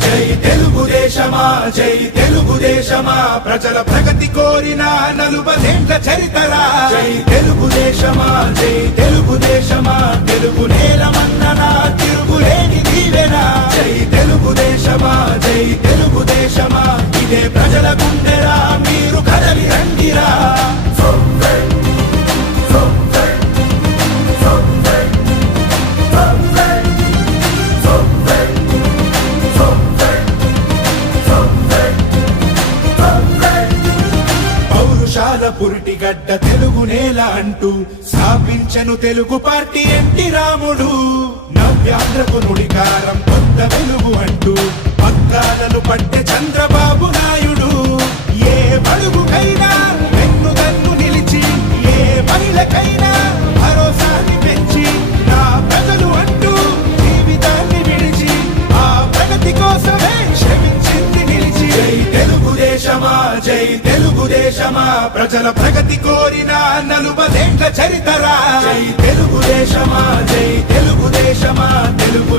జై తెలుగుదేశమా జై తెలుగుదేశమా ప్రజల ప్రగతి కోరిన 40 చరితరా జై తెలుగుదేశమా జై తెలుగుదేశమా తెలుగు నేలమన్ననా తిరుగులేని దీవెనా జై తెలుగుదేశమా జై తెలుగుదేశమా ఇదే ప్రజల గుండెరా మీరు కదలి రండిరా పురిటిగడ్డ తెలుగు నేల అంటూ స్థాపించను తెలుగు పార్టీ ఎన్టీ రాముడు నవ్యాంధ్రకు నుడికారం కొత్త వెలుగు అంటూ పక్కాలను పట్టె చంద్రబాబు నాయుడు ఏ బడుగుకైనా వెన్నుదన్ను నిలిచి ఏ మహిళకైనా భరోసాని పెంచి నా ప్రజలు అంటూ జీవితాన్ని విడిచి ఆ ప్రగతి కోసమే శ్రమించింది నిలిచి జై తెలుగుదేశమా జై తెలుగుదేశమా ప్రజల ప్రగతి కోరిన 40 చరితరా జై తెలుగుదేశమా జై తెలుగుదేశమా తెలుగు